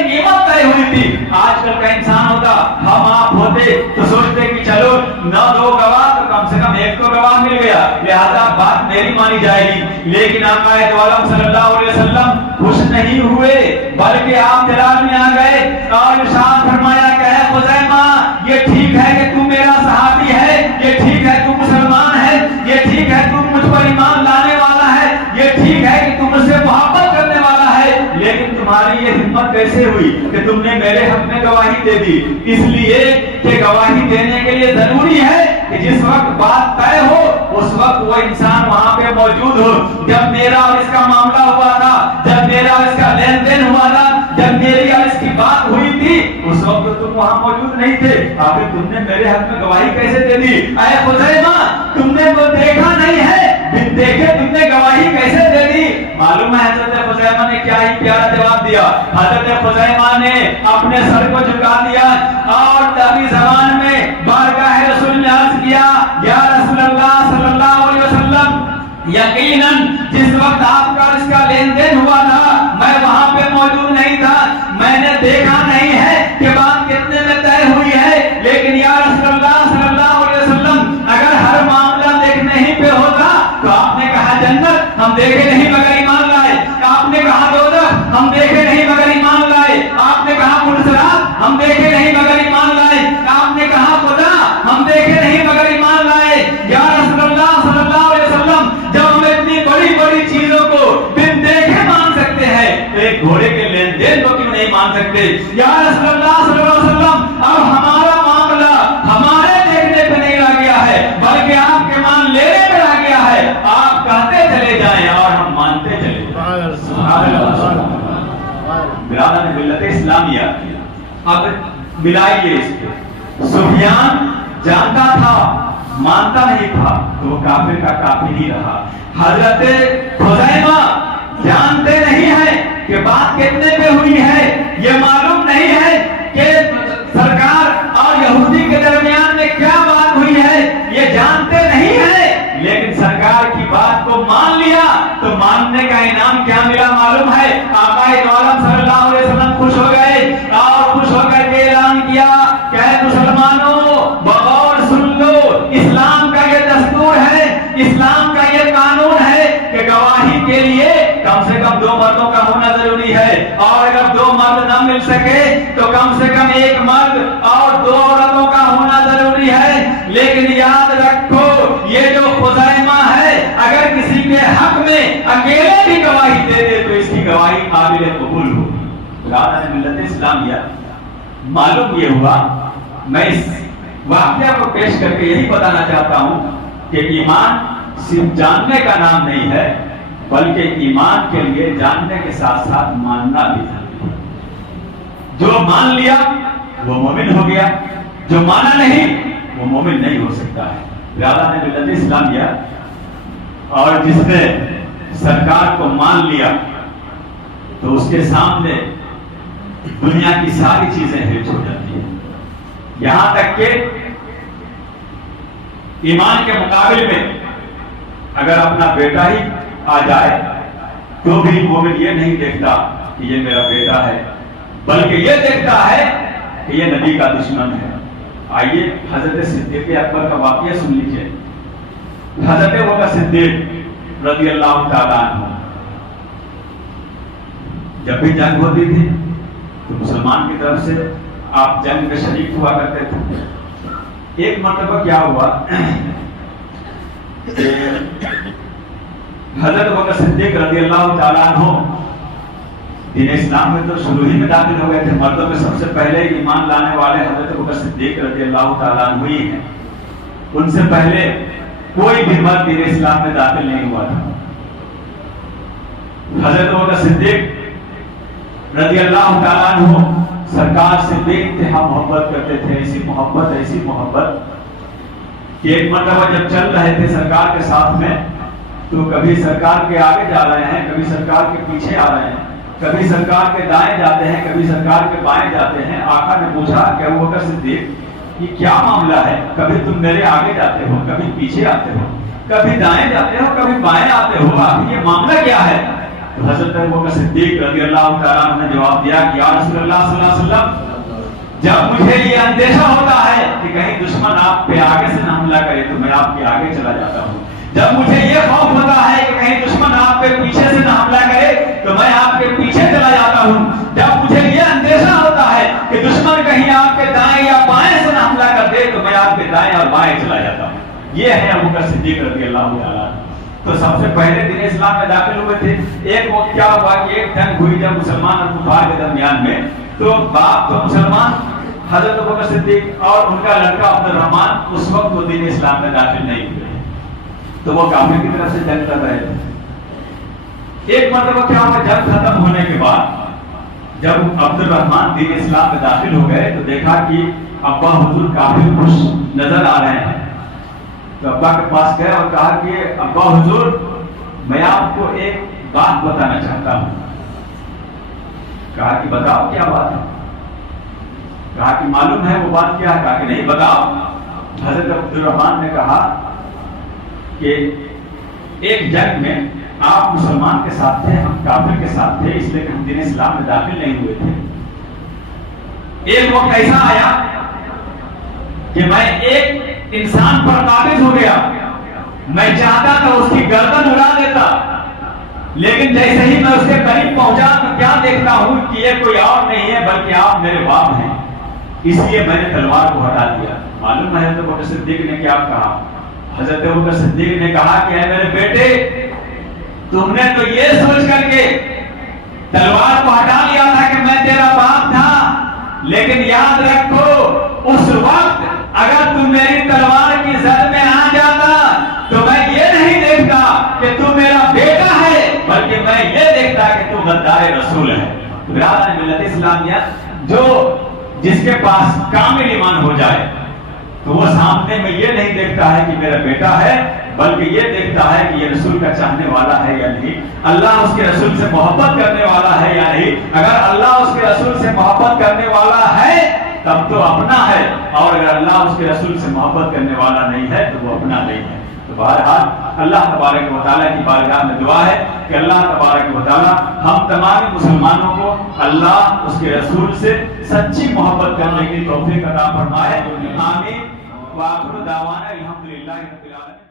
قیمت طے ہوئی تھی۔ آج کل کا انسان ہوتا، ہم آپ ہوتے تو سوچتے کہ چلو نہ دو گواہ تو کم سے کم ایک تو گواہ مل گیا، لہذا بات میری مانی جائے گی۔ لیکن آقا دو عالم صلی اللہ علیہ وسلم خوش نہیں ہوئے، بلکہ آپ جلال میں آ گئے اور ارشاد فرمایا کہ اے خزیمہ یہ ٹھیک ہے کہ تو میرا صحابی ہے، یہ ٹھیک ہے تو مسلمان ہے، یہ ٹھیک ہے تو مجھ پر ایمان لانے والا ہے، یہ ٹھیک ہے کہ تم مجھ سے محبت کرنے والا ہے، لیکن تمہاری یہ ہمت کیسے ہوئی کہ تم نے میرے حق میں گواہی دے دی؟ اس لیے کہ گواہی دینے کے لیے ضروری ہے کہ جس وقت بات طے ہو اس وقت وہ انسان وہاں پہ موجود ہو۔ جب میرا اور اس کا معاملہ ہوا تھا، جب میرا اور اس کا لین دین ہوا تھا، جب میری اور اس کی بات ہوئی تھی، اس وقت تم وہاں موجود نہیں تھے، آخر تم نے میرے حق میں گواہی کیسے دے دی؟ اے خزیمہ تم نے تو دیکھا نہیں ہے، بن دیکھے تم نے گواہی کیسے دے دی؟ معلوم ہے حضرت خزیمہ نے کیا ہی پیارا جواب دیا۔ حضرت خزیمہ نے اپنے سر کو جھکا دیا اور دبی زبان میں بارگاہ رسول نے عرض کیا، یا رسول اللہ صلی اللہ علیہ وسلم یقیناً جس وقت آپ کا اس کا لین دین ہوا تھا میں وہاں پہ موجود نہیں تھا، میں نے دیکھا نہیں ہے کہ بات کتنے میں طے ہوئی ہے، لیکن یا رسول اللہ صلی اللہ علیہ وسلم اگر ہر معاملہ دیکھنے ہی پہ ہوتا تو آپ نے کہا جنت ہم دیکھے نہیں مگر ایمان لائے، آپ نے کہا دوزخ ہم دیکھے نہیں مگر ایمان لائے، آپ نے کہا پلسرات ہم دیکھے نہیں مگر ایمان لائے، آپ نے کہا خدا ہم دیکھے نہیں مگر ایمان لائے۔ یا رسول اللہ صلی اللہ علیہ وسلم جب ہم اتنی بڑی بڑی چیزوں کو بن دیکھے مان سکتے ہیں تو ایک گھوڑے کے لین دین کو کیوں نہیں مان سکتے؟ یا رسول اللہ صلی اللہ علیہ وسلم اب ہمارا معاملہ ہمارے دیکھنے پہ نہیں رہ گیا ہے بلکہ آپ کے مان لینے پہ رہ گیا ہے، آپ کہتے چلے جائیں اور ہم مانتے چلے جائیں۔ سبحان اللہ۔ برادران ملت اسلامیہ اب ملائیے اس کو، سفیان جانتا تھا مانتا نہیں تھا تو وہ کافر کا کافر ہی رہا۔ حضرت خزیمہ جانتے نہیں ہیں کہ بات کتنے پہ ہوئی ہے، یہ معلوم نہیں ہے کہ سرکار اور یہودی کے درمیان میں کیا بات ہوئی ہے، یہ جانتے نہیں ہیں، لیکن سرکار کی بات کو مان لیا تو ماننے کا انعام کیا ملا معلوم ہے؟ آقا دو عالم صلی اللہ علیہ وسلم خوش ہو گئے اور خوش ہو کر کے اعلان کیا کہ اے مسلمانوں بغور سن لو، اسلام کا یہ دستور ہے، اسلام کا یہ قانون ہے کہ گواہی کے لیے کم سے کم 2 مردوں کا ہونا ضروری ہے، اور اگر 2 مرد نہ مل سکے تو کم سے کم 1 مرد اور 2 عورتوں کا ہونا ضروری ہے۔ لیکن یاد رکھو یہ جو خزیمہ ہے اگر کسی کے حق میں اکیلے بھی گواہی دے دے تو اس کی گواہی قابل قبول ہو۔ برادران ملت اسلامیہ معلوم یہ ہوا، میں اس واقعہ کو پیش کر کے یہی بتانا چاہتا ہوں کہ ایمان صرف جاننے کا نام نہیں ہے بلکہ ایمان کے لیے جاننے کے ساتھ ساتھ ماننا بھی ضروری ہے۔ جو مان لیا وہ مومن ہو گیا، جو مانا نہیں وہ مومن نہیں ہو سکتا ہے۔ برادران ملت اسلامیہ اور جس نے سرکار کو مان لیا تو اس کے سامنے دنیا کی ساری چیزیں ہیٹ ہو جاتی ہیں، یہاں تک کہ ایمان کے مقابل میں اگر اپنا بیٹا ہی آ جائے تو بھی مومن یہ نہیں دیکھتا کہ یہ میرا بیٹا ہے بلکہ یہ دیکھتا ہے کہ یہ نبی کا دشمن ہے۔ آئیے حضرت صدیق اکبر کا واقعہ سن لیجئے۔ حضرت ابوبکر صدیق رضی اللہ تعالیٰ عنہ جب بھی جنگ ہوتی تھی تو مسلمان کی طرف سے آپ جنگ میں شریک ہوا کرتے تھے۔ ایک مرتبہ کیا ہوا کہ حضرت بکر صدیق رضی اللہ تعالیٰ عنہ دین اسلام میں تو شروع ہی میں داخل ہو گئے تھے. مردوں میں سب سے پہلے ایمان لانے والے حضرت بکر صدیق رضی اللہ تعالیٰ عنہ ہی ہیں. ان سے پہلے کوئی بھی مرد دین اسلام میں داخل نہیں ہوا تھا. حضرت بکر صدیق رضی اللہ تعالیٰ عنہ سرکار سے بے انتہا محبت کرتے تھے. ایسی محبت کہ ایک مرتبہ جب چل رہے تھے سرکار کے ساتھ میں تو کبھی سرکار کے آگے جا رہے ہیں, کبھی سرکار کے پیچھے آ رہے ہیں, کبھی سرکار کے دائیں جاتے ہیں, کبھی سرکار کے بائیں جاتے ہیں. آقا نے پوچھا کہ ابو بکر صدیق یہ کیا معاملہ ہے, کبھی تم میرے آگے جاتے ہو, کبھی پیچھے آتے ہو, کبھی دائیں جاتے ہو, کبھی بائیں آتے ہو, اب یہ معاملہ کیا ہے؟ تو حضرت ابو بکر صدیق رضی اللہ تعالیٰ عنہ نے جواب دیا کہ یا رسول اللہ صلی اللہ علیہ وسلم, جب مجھے یہ اندیشہ ہوتا ہے کہ کہیں دشمن آپ پہ آگے سے نہ حملہ کرے تو میں آپ کے آگے چلا جاتا ہوں. جب مجھے یہ خوف ہوتا ہے کہ کہیں دشمن آپ پہ پیچھے سے نہ حملہ کرے تو میں آپ کے پیچھے چلا جاتا ہوں. جب مجھے یہ اندیشہ ہوتا ہے کہ دشمن کہیں آپ کے دائیں یا بائیں سے نہ حملہ کر دے تو میں آپ کے دائیں اور بائیں چلا جاتا ہوں. یہ ہے ابو بکر صدیق رضی اللہ تعالیٰ. تو سب سے پہلے دین اسلام میں داخل ہوئے تھے. ایک وقت کیا ہوا کہ ایک جنگ ہوئی جب مسلمان اور کفار کے درمیان میں, تو باپ تو مسلمان حضرت ابو بکر صدیق اور ان کا لڑکا عبد الرحمن اس وقت وہ دین اسلام میں داخل نہیں ہوئے, تو وہ کافر کی طرف سے جنگ کر رہے تھے. ایک مرتبہ کیا ہوا, جنگ ختم ہونے کے بعد جب عبد الرحمن دین اسلام میں داخل ہو گئے تو دیکھا کہ ابا حضور کافی خوش نظر آ رہے ہیں. تو ابا کے پاس گئے اور کہا کہ ابا حضور میں آپ کو ایک بات بتانا چاہتا ہوں. کہا کہ بتاؤ کیا بات ہے. کہا کہ معلوم ہے وہ بات کیا ہے. کہا کہ نہیں بتاؤ. حضرت عبد الرحمن نے کہا کہ ایک جنگ میں آپ مسلمان کے ساتھ تھے, ہم کافر کے ساتھ تھے, اس لیے کہ ہم دین اسلام میں داخل نہیں ہوئے تھے. ایک وقت ایسا آیا کہ میں ایک انسان پر قابض ہو گیا. میں چاہتا تھا اس کی گردن اڑا دیتا, لیکن جیسے ہی میں اس کے قریب پہنچا تو کیا دیکھتا ہوں کہ یہ کوئی اور نہیں ہے بلکہ آپ میرے باپ ہیں, اس لیے میں نے تلوار کو ہٹا دیا. معلوم ہے حضرت ابو بکر صدیق نے کیا کہا. حضرت ابو بکر صدیق نے کہا کہ اے میرے بیٹے, تم نے تو یہ سوچ کر کے تلوار کو ہٹا لیا تھا کہ میں تیرا باپ تھا, لیکن یاد رکھو اس وقت اگر تم میری تلوار کی زد میں آ جاتا تو میں یہ نہیں دیکھتا کہ تم میرا بیٹا ہے, بلکہ میں یہ دیکھتا کہ تم غدار رسول ہے. برادران ملت اسلامیہ, جو جس کے پاس کامل ایمان ہو جائے تو وہ سامنے میں یہ نہیں دیکھتا ہے کہ میرا بیٹا ہے, بلکہ یہ دیکھتا ہے کہ یہ رسول کا چاہنے والا ہے یا نہیں, اللہ اس کے رسول سے محبت کرنے والا ہے یا نہیں. اگر اللہ اس کے رسول سے محبت کرنے والا ہے تب تو اپنا ہے, اور اگر اللہ اس کے رسول سے محبت کرنے والا نہیں ہے تو وہ اپنا نہیں ہے. تو بہرحال اللہ تبارک و تعالیٰ کی بارگاہ میں دعا ہے کہ اللہ تبارک و تعالیٰ ہم تمام مسلمانوں کو اللہ اس کے رسول سے سچی محبت کرنے کی توفیق عطا فرمائے. آمین. وآخر دعوانا الحمدللہ رب العالمین.